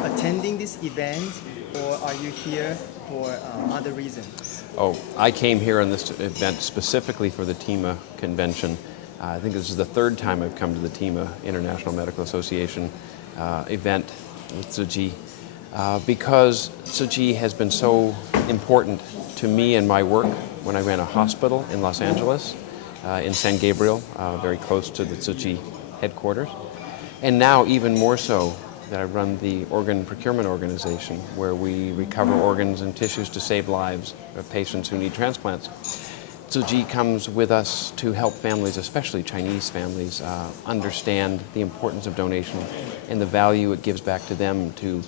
you attending this event, or are you here for other reasons? Oh, I came here on this event specifically for the TIMA convention. I think this is the third time I've come to the TIMA, International Medical Association event with Tzu because Tzu has been so important to me and my work when I ran a hospital in Los Angeles, in San Gabriel, very close to the Tzu headquarters. And now even more so that I run the organ procurement organization where we recover organs and tissues to save lives of patients who need transplants. Tzu comes with us to help families, especially Chinese families, understand the importance of donation and the value it gives back to them to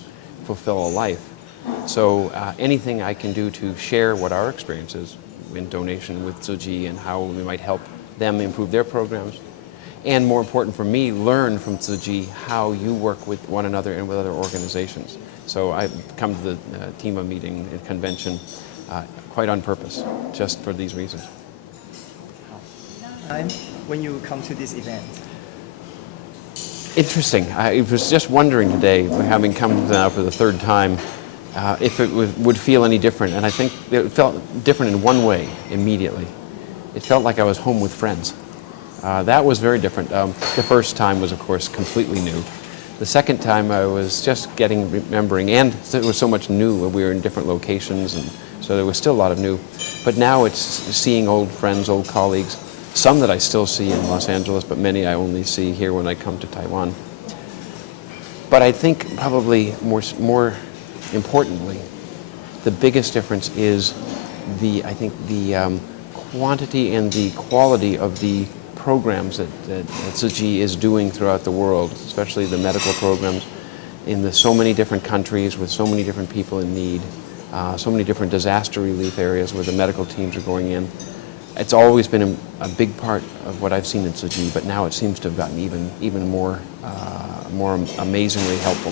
fulfill a life. So anything I can do to share what our experience is in donation with Tzu and how we might help them improve their programs, and more important for me, learn from Tzu how you work with one another and with other organizations. So I've come to the TIMA meeting and convention quite on purpose, just for these reasons. When you come to this event? Interesting. I was just wondering today, having come now for the third time, if it would feel any different. And I think it felt different in one way immediately. It felt like I was home with friends. That was very different. The first time was, of course, completely new. The second time I was just remembering, and it was so much new. We were in different locations, and so there was still a lot of new. But now it's seeing old friends, old colleagues, some that I still see in Los Angeles, but many I only see here when I come to Taiwan. But I think probably more importantly, the biggest difference is the quantity and the quality of the programs that Tzu is doing throughout the world, especially the medical programs in so many different countries with so many different people in need, so many different disaster relief areas where the medical teams are going in. It's always been a big part of what I've seen in Tzu, but now it seems to have gotten even more amazingly helpful.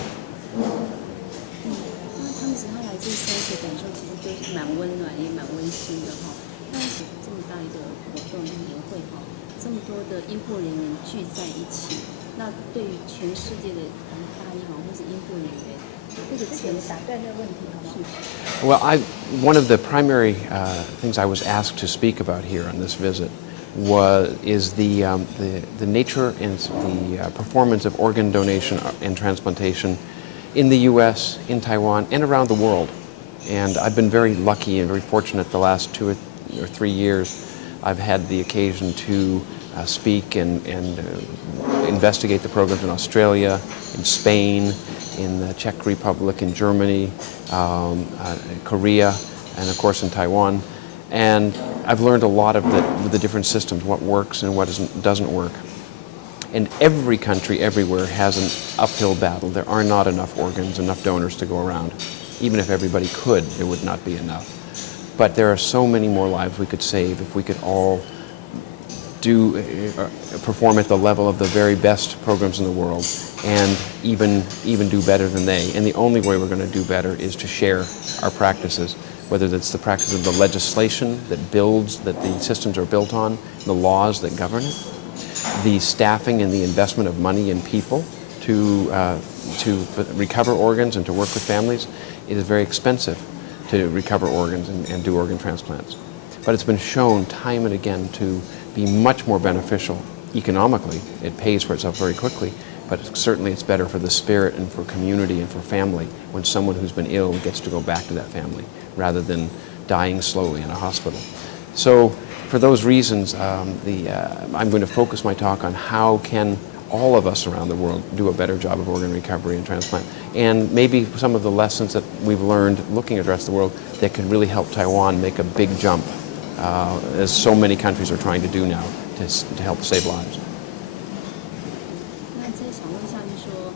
他们他来自筛的感受其实都是蛮温暖也蛮温馨的哈。那这么大一个活动年会哈，这么多的医护人员聚在一起，那对于全世界的大医行或是医护人员，这个前打断这个问题好不好？ Well, one of the primary things I was asked to speak about here on this visit is the nature and the performance of organ donation and transplantation in the U.S., in Taiwan, and around the world. And I've been very lucky and very fortunate the last 2 or 3 years. I've had the occasion to speak and investigate the programs in Australia, in Spain, in the Czech Republic, in Germany, Korea, and of course in Taiwan. And I've learned a lot of the different systems, what works and what doesn't work. And every country everywhere has an uphill battle. There are not enough organs, enough donors to go around. Even if everybody could, there would not be enough. But there are so many more lives we could save if we could all perform at the level of the very best programs in the world and even do better than they. And the only way we're going to do better is to share our practices, whether that's the practice of the legislation that the systems are built on, the laws that govern it, the staffing and the investment of money and people to recover organs and to work with families. It is very expensive to recover organs and do organ transplants. But it's been shown time and again to be much more beneficial economically. It pays for itself very quickly, but certainly it's better for the spirit and for community and for family when someone who's been ill gets to go back to that family rather than dying slowly in a hospital. So for those reasons, I'm going to focus my talk on how can all of us around the world do a better job of organ recovery and transplant, and maybe some of the lessons that we've learned looking at the rest of the world that can really help Taiwan make a big jump, as so many countries are trying to do now to help save lives. 那再想问一下，就是说，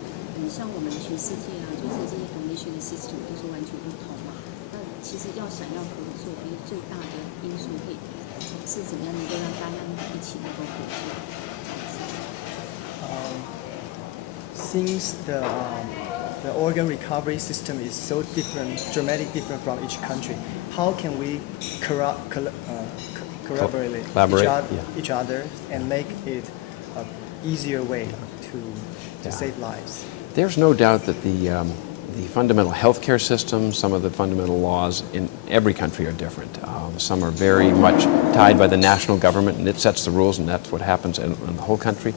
像我们全世界啊，就是这些 donation 的 system 都是完全不同嘛。那其实要想要合作，一个最大的因素是怎么样能够让大家一起能够合作？ Since the organ recovery system is so different, dramatically different from each country, how can we collaborate each other and make it an easier way to save lives? There's no doubt that the fundamental healthcare system, some of the fundamental laws in every country are different. Some are very much tied by the national government, and it sets the rules, and that's what happens in the whole country.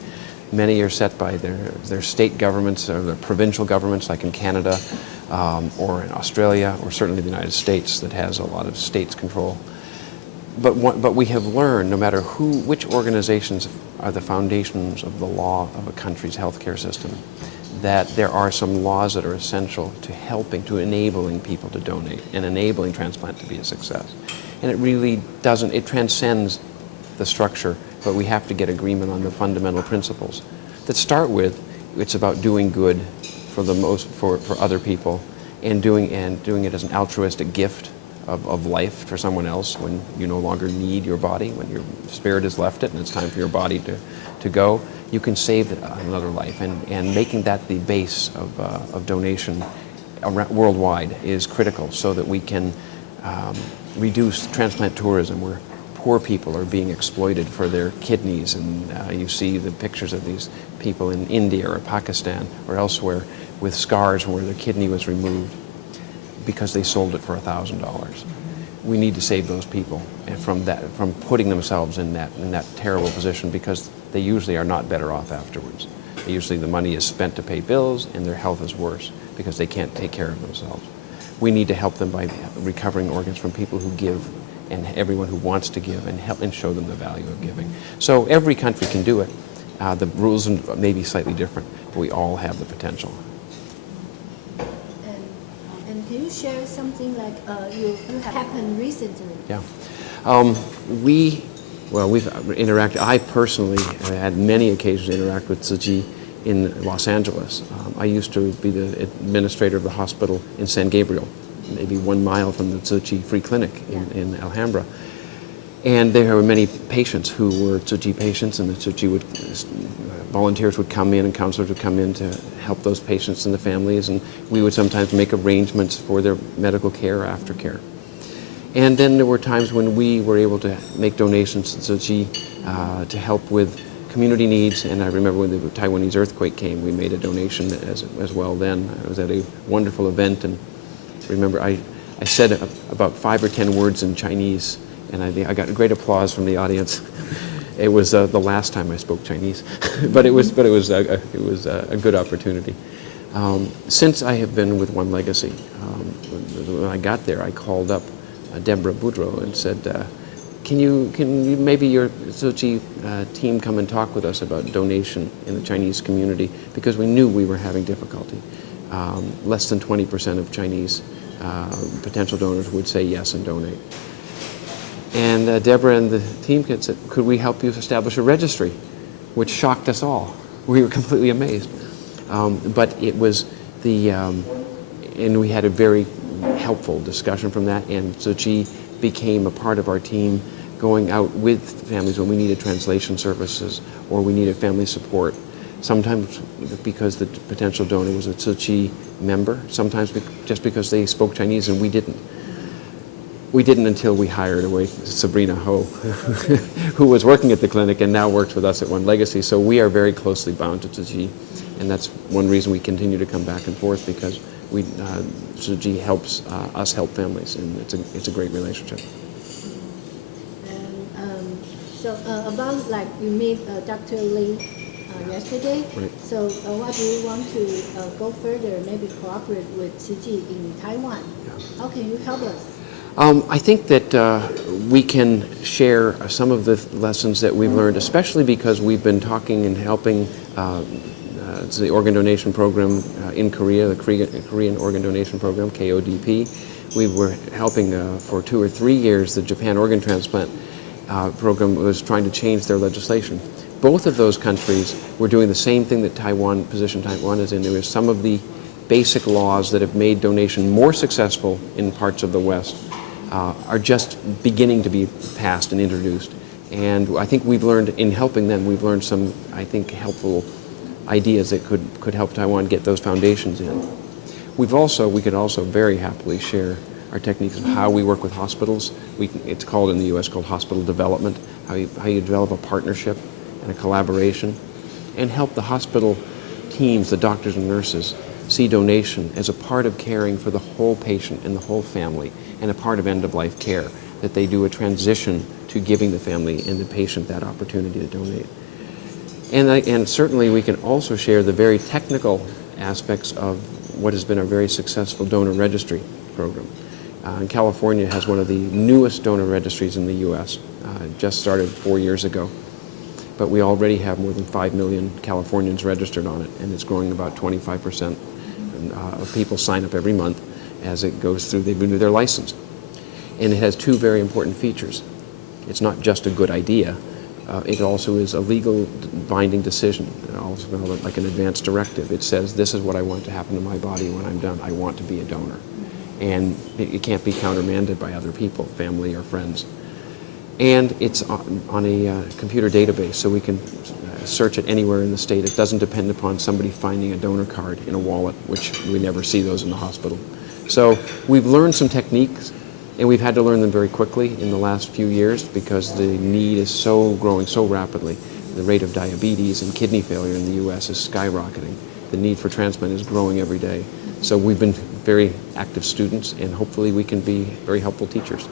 Many are set by their state governments or their provincial governments, like in Canada or in Australia, or certainly the United States that has a lot of states control. But we have learned, no matter which organizations are the foundations of the law of a country's healthcare system, that there are some laws that are essential to enabling people to donate and enabling transplant to be a success. And it really doesn't, it transcends the structure, but we have to get agreement on the fundamental principles that start with, it's about doing good for other people and doing it as an altruistic gift of life for someone else when you no longer need your body, when your spirit has left it and it's time for your body to go. You can save another life, and making that the base of donation worldwide is critical so that we can reduce transplant tourism where poor people are being exploited for their kidneys, and you see the pictures of these people in India or Pakistan or elsewhere with scars where their kidney was removed because they sold it for $1,000. We need to save those people from putting themselves in that terrible position, because they usually are not better off afterwards. Usually the money is spent to pay bills and their health is worse because they can't take care of themselves. We need to help them by recovering organs from people who give and everyone who wants to give, and help and show them the value of giving. So every country can do it. The rules may be slightly different, but we all have the potential. And can you share something like you have happened recently? Yeah. We've interacted, I personally have had many occasions to interact with Tzu Chi in Los Angeles. I used to be the administrator of the hospital in San Gabriel, maybe 1 mile from the Tzu Chi Free Clinic in Alhambra. And there were many patients who were Tzu Chi patients, and the Tzu Chi volunteers would come in and counselors would come in to help those patients and the families, and we would sometimes make arrangements for their medical care or aftercare. And then there were times when we were able to make donations to Tzu Chi to help with community needs, and I remember when the Taiwanese earthquake came, we made a donation as well then. I was at a wonderful event, and remember I said about 5 or 10 words in Chinese, and I got great applause from the audience. It was the last time I spoke Chinese, but it was a good opportunity. Since I have been with OneLegacy, when I got there, I called up Deborah Boudreau and said, can you maybe your Tzu Chi team come and talk with us about donation in the Chinese community, because we knew we were having difficulty. Less than 20% of Chinese potential donors would say yes and donate. And Deborah and the team said, could we help you establish a registry? Which shocked us all. We were completely amazed. But it was and we had a very helpful discussion from that, and Tzu Chi became a part of our team, going out with families when we needed translation services or we needed family support. Sometimes because the potential donor was a Tzu Chi member, sometimes just because they spoke Chinese and we didn't. We didn't until we hired away Sabrina Ho, who was working at the clinic and now works with us at OneLegacy. So we are very closely bound to Tzu Chi, and that's one reason we continue to come back and forth, because Tzu Chi helps us help families, and it's a great relationship. And so about like you meet Dr. Lee yesterday. Right. So what do you want to go further? Maybe cooperate with Tzu Chi in Taiwan. Yeah. How can you help us? I think that we can share some of the lessons that we've learned, especially because we've been talking and helping the organ donation program in Korea, the Korean Organ Donation Program, KODP. We were helping for 2 or 3 years. The Japan Organ Transplant Program was trying to change their legislation. Both of those countries were doing the same thing that Taiwan is in. There was some of the basic laws that have made donation more successful in parts of the West are just beginning to be passed and introduced. And I think we've learned, in helping them, we've learned some, I think, helpful ideas that could help Taiwan get those foundations in. We could also very happily share our techniques of how we work with hospitals. It's called in the U.S. called hospital development, how you develop a partnership and a collaboration, and help the hospital teams, the doctors and nurses, see donation as a part of caring for the whole patient and the whole family, and a part of end-of-life care, that they do a transition to giving the family and the patient that opportunity to donate. And certainly we can also share the very technical aspects of what has been a very successful donor registry program. And California has one of the newest donor registries in the U.S. Just started 4 years ago. But we already have more than 5 million Californians registered on it, and it's growing about 25% of people sign up every month as it goes through, they renew their license. And it has two very important features. It's not just a good idea, it also is a legal binding decision, and also like an advance directive. It says, this is what I want to happen to my body when I'm done. I want to be a donor. And it can't be countermanded by other people, family or friends. And it's on a computer database, so we can search it anywhere in the state. It doesn't depend upon somebody finding a donor card in a wallet, which we never see those in the hospital. So we've learned some techniques, and we've had to learn them very quickly in the last few years because the need is so growing so rapidly. The rate of diabetes and kidney failure in the U.S. is skyrocketing. The need for transplant is growing every day. So we've been very active students, and hopefully we can be very helpful teachers.